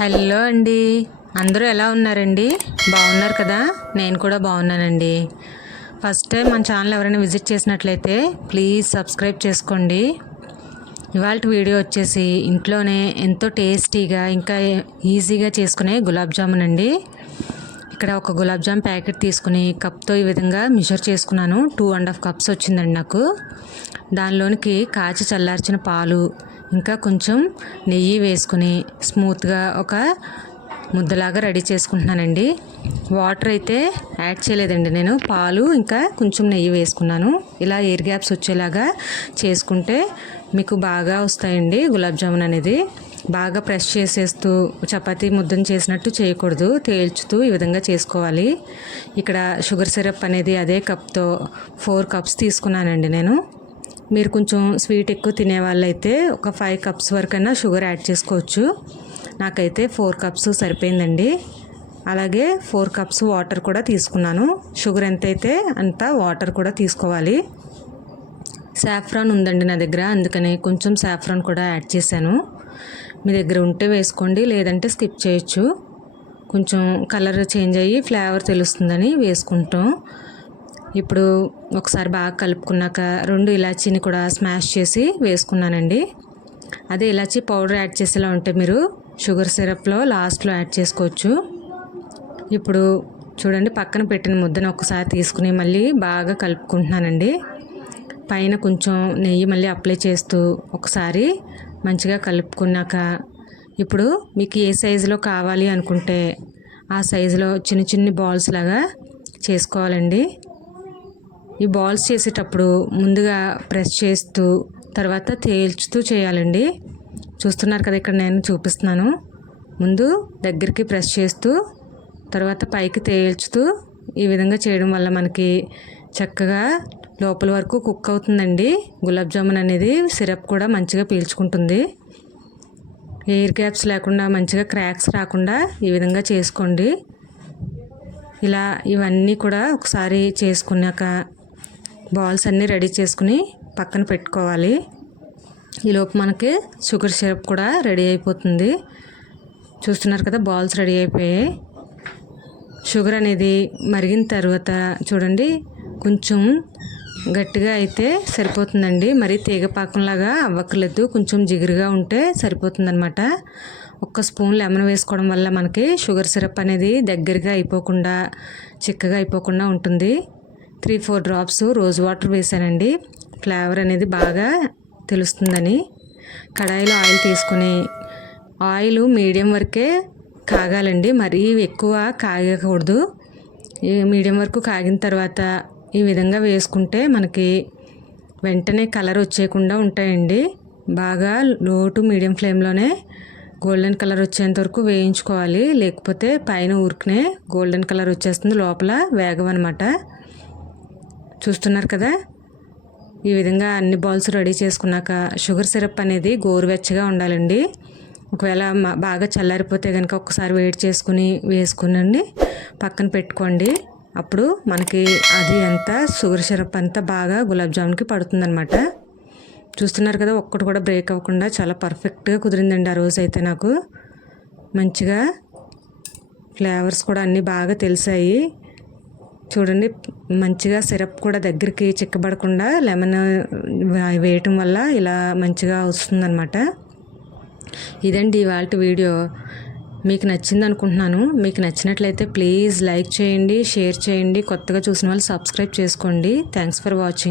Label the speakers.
Speaker 1: Hello అండి. అందరూ ఎలా ఉన్నారండి? బాగున్నారు కదా? నేను కూడా బాగున్నానండి. ఫస్ట్ టైం మన ఛానల్ ఎవరైనా విజిట్ చేసినట్లయితే ప్లీజ్ సబ్స్క్రైబ్ చేసుకోండి. ఇవాళ వీడియో వచ్చేసి ఇంట్లోనే ఎంతో టేస్టీగా ఇంకా ఈజీగా చేసుకునే గులాబ్ జామున్ అండి. ఇక్కడ ఒక గులాబ్ జామ్ ప్యాకెట్ తీసుకుని కప్తో ఈ విధంగా మిషర్ చేసుకున్నాను. టూ అండ్ హాఫ్ కప్స్ వచ్చిందండి నాకు. దానిలోనికి కాచి చల్లార్చిన పాలు ఇంకా కొంచెం నెయ్యి వేసుకుని స్మూత్గా ఒక ముద్దలాగా రెడీ చేసుకుంటున్నానండి. వాటర్ అయితే యాడ్ చేయలేదండి నేను. పాలు ఇంకా కొంచెం నెయ్యి వేసుకున్నాను. ఇలా ఎయిర్ గ్యాప్స్ వచ్చేలాగా చేసుకుంటే మీకు బాగా వస్తాయండి గులాబ్ జామున్ అనేది. బాగా ప్రెస్ చేసేస్తూ చపాతీ ముద్దను చేసినట్టు చేయకూడదు. తేల్చుతూ ఈ విధంగా చేసుకోవాలి. ఇక్కడ షుగర్ సిరప్ అనేది అదే కప్తో ఫోర్ కప్స్ తీసుకున్నానండి నేను. మీరు కొంచెం స్వీట్ ఎక్కువ తినే వాళ్ళైతే ఒక ఫైవ్ కప్స్ వరకైనా షుగర్ యాడ్ చేసుకోవచ్చు. నాకైతే ఫోర్ కప్స్ సరిపోయిందండి. అలాగే ఫోర్ కప్స్ వాటర్ కూడా తీసుకున్నాను. షుగర్ ఎంతైతే అంత వాటర్ కూడా తీసుకోవాలి. సాఫ్రాన్ ఉందండి నా దగ్గర అందుకని కొంచెం సాఫ్రాన్ కూడా యాడ్ చేశాను. మీ దగ్గర ఉంటే వేసుకోండి లేదంటే స్కిప్ చేయొచ్చు. కొంచెం కలర్ చేంజ్ అయ్యి ఫ్లేవర్ తెలుస్తుందని వేసుకుంటాం. ఇప్పుడు ఒకసారి బాగా కలుపుకున్నాక రెండు ఇలాచీని కూడా స్మాష్ చేసి వేసుకున్నానండి. అదే ఇలాచీ పౌడర్ యాడ్ చేసేలా ఉంటే మీరు షుగర్ సిరప్లో లాస్ట్లో యాడ్ చేసుకోవచ్చు. ఇప్పుడు చూడండి పక్కన పెట్టిన ముద్దను ఒకసారి తీసుకుని మళ్ళీ బాగా కలుపుకుంటున్నానండి. పైన కొంచెం నెయ్యి మళ్ళీ అప్లై చేస్తూ ఒకసారి మంచిగా కలుపుకున్నాక ఇప్పుడు మీకు ఏ సైజులో కావాలి అనుకుంటే ఆ సైజులో చిన్న చిన్ని బాల్స్ లాగా చేసుకోవాలండి. ఈ బాల్స్ చేసేటప్పుడు ముందుగా ప్రెస్ చేస్తూ తర్వాత తేల్చుతూ చేయాలండి. చూస్తున్నారు కదా ఇక్కడ నేను చూపిస్తున్నాను. ముందు దగ్గరికి ప్రెస్ చేస్తూ తర్వాత పైకి తేల్చుతూ ఈ విధంగా చేయడం వల్ల మనకి చక్కగా లోపల వరకు కుక్ అవుతుందండి. గులాబ్ జామున్ అనేది సిరప్ కూడా మంచిగా పీల్చుకుంటుంది. ఎయిర్ గ్యాప్స్ లేకుండా మంచిగా క్రాక్స్ రాకుండా ఈ విధంగా చేసుకోండి. ఇలా ఇవన్నీ కూడా ఒకసారి చేసుకున్నాక బాల్స్ అన్నీ రెడీ చేసుకుని పక్కన పెట్టుకోవాలి. ఈలోపు మనకి షుగర్ సిరప్ కూడా రెడీ అయిపోతుంది. చూస్తున్నారు కదా బాల్స్ రెడీ అయిపోయాయి. షుగర్ అనేది మరిగిన తర్వాత చూడండి కొంచెం గట్టిగా అయితే సరిపోతుందండి. మరి తీగ పాకంలాగా అవ్వక్కర్లేదు కొంచెం జిగురుగా ఉంటే సరిపోతుందనమాట ఒక్క స్పూన్ లెమన్ వేసుకోవడం వల్ల మనకి షుగర్ సిరప్ అనేది దగ్గరగా అయిపోకుండా చిక్కగా అయిపోకుండా ఉంటుంది. Three four drops rose water వేసానండి ఫ్లేవర్ అనేది బాగా తెలుస్తుందని. కడాయిలో ఆయిల్ తీసుకుని ఆయిల్ మీడియం వరకే కాగాలండి. మరీ ఎక్కువ కాగకూడదు. ఈ మీడియం వరకు కాగిన తర్వాత ఈ విధంగా వేసుకుంటే మనకి వెంటనే కలర్ వచ్చేయకుండా ఉంటాయండి. బాగా లో టు మీడియం ఫ్లేమ్లోనే గోల్డెన్ కలర్ వచ్చేంత వరకు వేయించుకోవాలి. లేకపోతే పైన ఊరికనే గోల్డెన్ కలర్ వచ్చేస్తుంది లోపల వేగం అనమాట చూస్తున్నారు కదా? ఈ విధంగా అన్ని బాల్స్ రెడీ చేసుకున్నాక షుగర్ సిరప్ అనేది గోరువెచ్చగా ఉండాలండి. ఒకవేళ బాగా చల్లారిపోతే కనుక ఒకసారి వేడి చేసుకుని వేసుకునండి. పక్కన పెట్టుకోండి. అప్పుడు మనకి అది అంతా షుగర్ సిరప్ అంతా బాగా గులాబ్ జామున్కి పడుతుందనమాట చూస్తున్నారు కదా ఒక్కటి కూడా బ్రేక్ అవ్వకుండా చాలా పర్ఫెక్ట్గా కుదిరిందండి ఆ రోజు అయితే నాకు. మంచిగా ఫ్లేవర్స్ కూడా అన్నీ బాగా తెలిసాయి. చూడండి మంచిగా సిరప్ కూడా దగ్గరికి చిక్కబడకుండా లెమన్ వేయటం వల్ల ఇలా మంచిగా వస్తుందన్నమాట. ఇదండి ఇవాళ వీడియో. మీకు నచ్చింది అనుకుంటున్నాను. మీకు నచ్చినట్లయితే ప్లీజ్ లైక్ చేయండి షేర్ చేయండి. కొత్తగా చూసిన వాళ్ళు సబ్స్క్రైబ్ చేసుకోండి. Thanks for watching.